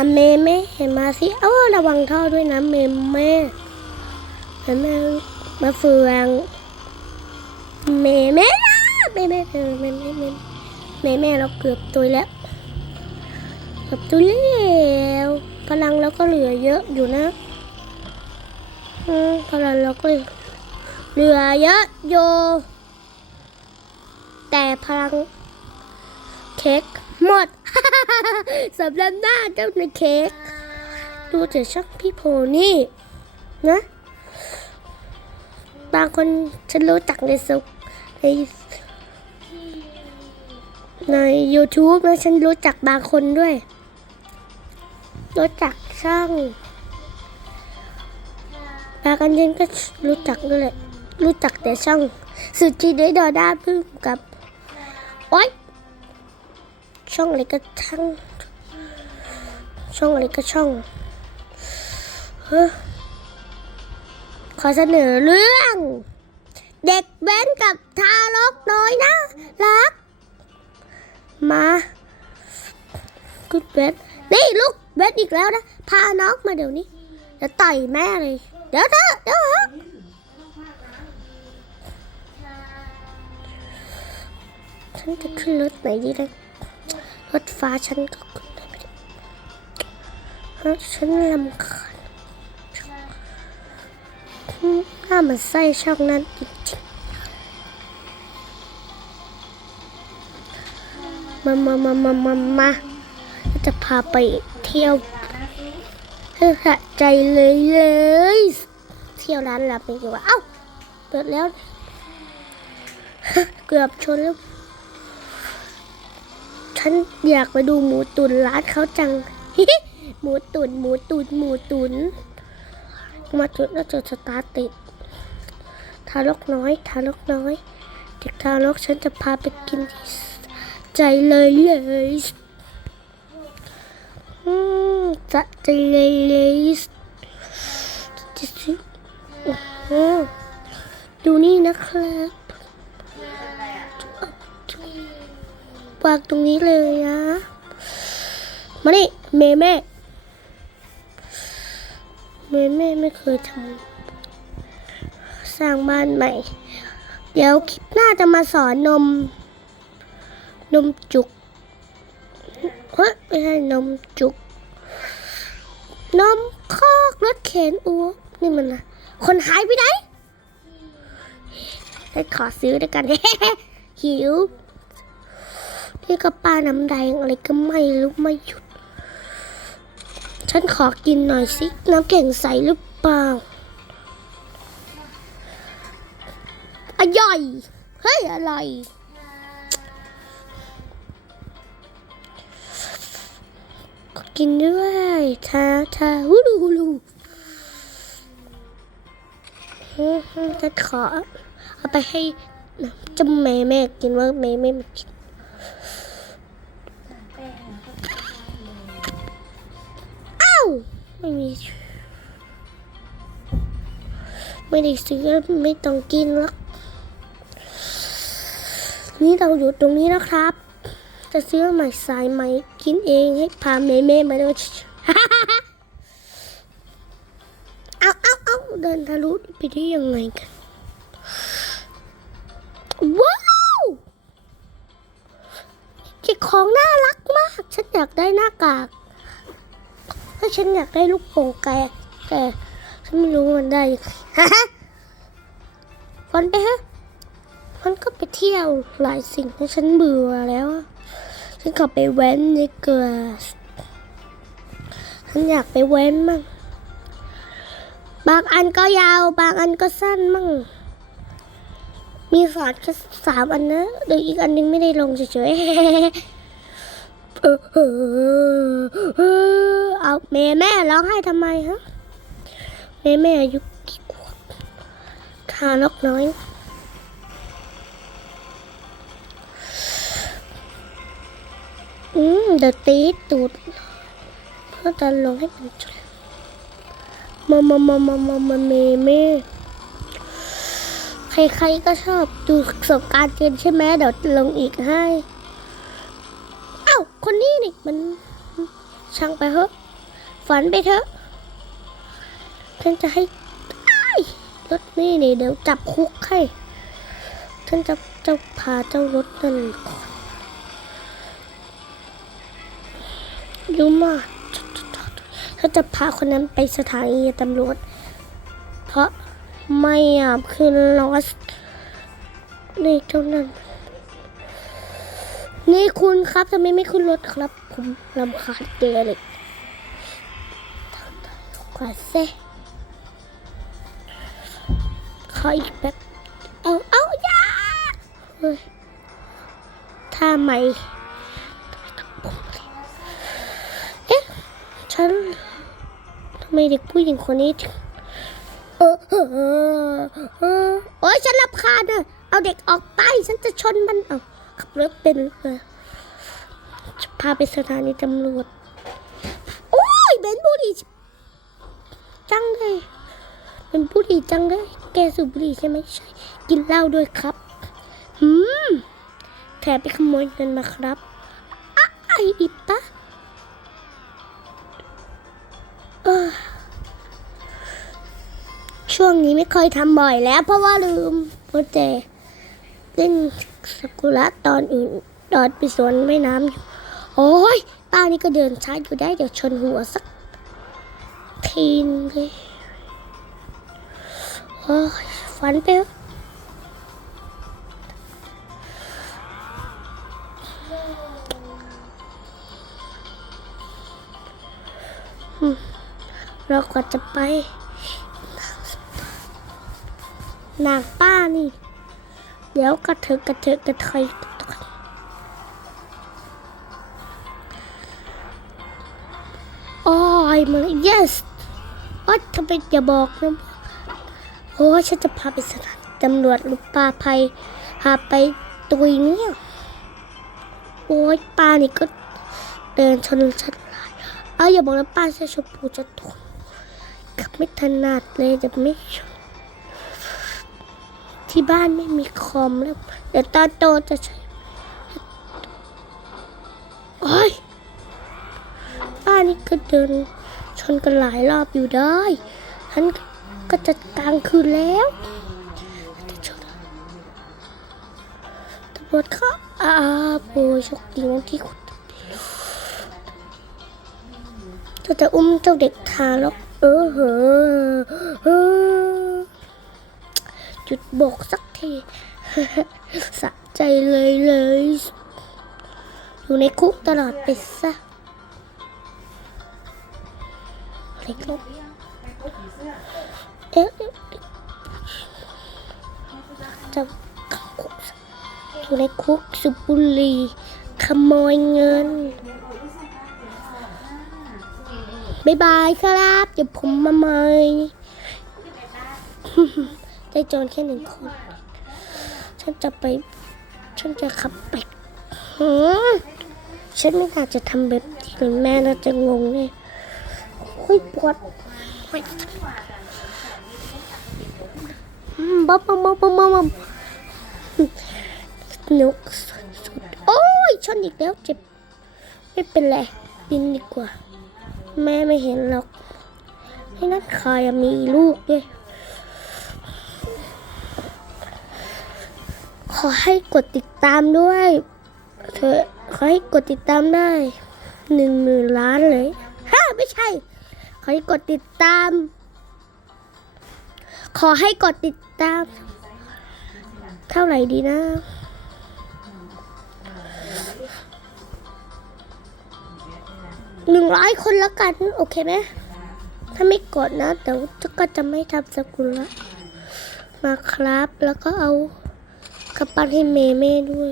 อะเมเม่เห็นมาสิเอ้าระวังท่อด้วยนะเมเม่เมเม่มาเฟืองเมเม่เมเม่เมเม่เมเม่เมเม่เราเกือบตุยแล้วเกือบตุยแล้วพลังเราก็เหลือเยอะอยู่นะอืมพลังเราก็เหลือเยอะอยู่แต่พลังเค้ก หมดสำหรับหน้าเจ้าในเค้กดูแต่ช่างพี่โพนี่ นะบางคนฉันรู้จักในสุกในใน YouTube แล้วฉันรู้จักบางคนด้วย รู้จักช่างบางอันเย็นก็รู้จักด้วยรู้จักแต่ช่างสุดจีด้วยดอด้าพึ่งกับ โอ๊ย ช่องอะไรก็ช่างช่องอะไรก็ช่องเฮ้อขอเสนอเรื่อง เด็กแว้นกับทารกน้อยนะรัก มากุดเวทนี่ลูกเวทอีกแล้วนะ พาน้องมาเดี๋ยวนี้เดี๋ยวต่อยแม่เลย เดี๋ยวเถอะเดี๋ยวเถอะฉันจะขึ้นรถไหนดีนะ รถฟ้าฉันก็ขึ้นไม่ได้เพราะฉันลำคาญถ้ามันไส้ช่องนั้นจริงๆมามามามามามาจะพาไปเที่ยวเพื่อสะใจเลยเลย เที่ยวร้านลับนี่ดีกว่า เอ้า เปิดแล้ว เกือบชนแล้ว ฉันอยากไปดูหมูตุ๋นร้านเขาจังหมูตุ๋นหมูตุ๋นหมูตุ๋นมาจุดแล้วจะสตาร์ติด ทารกน้อย ทารกน้อยเด็กทารกฉันจะพาไปกินที่ใจเลยเลยอืมจะใจเลยเลยจะซื้ออื้อหือดูนี่นะครับ วางตรงนี้เลยนะ มานี่เมแม่เมแม่ไม่เคยทำสร้างบ้านใหม่ เดี๋ยวคลิปหน้าจะมาสอนนม นมจุกเฮ้ยไม่ใช่นมจุก นมคอกรถเข็นอัวนี่มันนะคนหายไปไหนได้ขอซื้อด้วยกัน หิว นี่ก็ป้าน้ำแดงอะไรก็ไม่รู้ไม่หยุด ฉันขอกินหน่อยสิ น้ำแข็งใสหรือเปล่าอร่อย เฮ้ยอร่อยกินด้วยชาชาฮูลูฮูลูอืมจะขอเอาไปให้จ้าแม่แม่กินว่าแม่ไม่มากิน ไม่มี ไม่ได้ซื้อไม่ต้องกินหรอกนี่เราอยู่ตรงนี้นะครับ จะซื้อใหม่สายใหม่กินเองให้พาเมเม่มาด้วยเอาเอาเอาเดินทะลุไปได้ยังไงกันว้าวเจ้าของน่ารักมาก ฉันอยากได้หน้ากากาฉันอยากได้ลูกโป่งแกแต่ฉันไม่รู้มันได้ยังไงฟันไปฮะมันก็ไปเที่ยวหลายสิ่งที่ฉันเบื่อแล้ว ฉันขอไปแว้นดีกว่าฉันอยากไปแว้นมั่งบางอันก็ยาว บางอันก็สั้นมั่งมีสอนแค่สามอันนะเดี๋ยวอีกอันนึงไม่ได้ลงเฉยๆ เออเออเออเอาแม่แม่ร้องไห้ทำไมฮะแม่แม่อายุกี่ขวบทารกน้อยอืมเดี๋ยวตีตูดเพื่อจะลงให้เป็นจุดมามามามามามาเมเม่ใครๆก็ชอบดูสงกรารเกนใช่ไหมเดี๋ยวลงอีกให้าวคนนี้นี่มันช่างไปเถอะฝันไปเถอะฉันจะให้รถนี่นี่เดี๋ยวจับคุกให้ฉันจะจะพาเจ้ารถนั่นก่อนรู้มากฉันจะพาคนนั้นไปสถานีตำรวจ เพราะไม่อยากขึ้นรถนี่เจ้านั้น นี่คุณครับทำไมไม่ขึ้นรถครับ ผมลำคาญเจอเลยกว่าเซขออีกแบบเอาเอาอย่าเฮ้ยถ้าไม่เอ๊ะ ฉันทำไมเด็กผู้หญิงคนนี้ถึงเออเออเออโอ้ยฉันรับคาญอะเอาเด็กออกไป ฉันจะชนมันเอา ขับรถเป็นเลยจะพาไปสถานีตำรวจ โอ้ยเบนบุหรีจังเลยเป็นบุหรีจังเลย แกสูบบุหรี่ใช่ไหมใช่ กินเหล้าด้วยครับหืม แถมไปขโมยเงินมาครับอะไออีปะช่วงนี้ไม่ค่อยทำบ่อยแล้ว เพราะว่าลืมโปรเจ เล่นสกุระตอนอื่นตอนไปสวนไม่น้ำอยู่ โอ้ยป้านี่ก็เดินช้าอยู่ได้เดี๋ยวชนหัวสักทีนเลยโอ้ยฝันไปเถอะอืมเราก็จะไป นางป้านี่ ดี๋ยวกระเถอะกระเถอะกระเทยกระเทยโอ้ยมัน yes ว่าทำไมอย่าบอกนะโอ้ฉันจะพาไปสถานตำรวจหรือป้าภัยพาไปตุยเนี่ยโอ้ยป้านี่ก็เดินชนฉันหลายเอ้ยอย่าบอกนะป้าใช้ชมพูจะตกขับไม่ถนัดเลยจะไม่ชน ที่บ้านไม่มีคอมแล้วเดี๋ยวตอนโตจะใช้โอ้ยป้านี่ก็เดินชนกันหลายรอบอยู่ได้ฉันก็จะกลางคืนแล้วตำรวจเขาอาโอ้ยโชคดีนที่คุณจะจะอุ้มเจ้าเด็กทารกเออเหอะเออ จุดบกสักทีสะใจเลยเลย อยู่ในคุกตลอดไปซะอะไรก็เอ๊ะจะเข้าคุกอยู่ในคุกสุบุรีขโมยเงินบายบายครับ เดี๋ยวผมมาใหม่ ได้โจรแค่หนึ่งคน ฉันจะไป ฉันจะขับไปหือฉันไม่น่าจะทำแบบนี้เลยแม่น่าจะงงเลยโอ้ยปวดโอ้ยอืมบ๊อบบ๊อบบ๊อบบ๊อบบ๊อบนกสุดโอ้ยชนอีกแล้วเจ็บ ไม่เป็นไรบินดีกว่า แม่ไม่เห็นหรอก ให้นัดคายมีลูกด้วย ขอให้กดติดตามด้วยเธอขอให้กดติดตามได้หนึ่งหมื่นล้านเลยฮะไม่ใช่ ขอให้กดติดตาม ขอให้กดติดตาม เท่าไหร่ดีนะหนึ่งร้อยคนแล้วกัน โอเคไหมถ้าไม่กดนะเดี๋ยวก็จะไม่ทำสกุลละมาครับแล้วก็เอา กระปั้นให้เมเม่ด้วย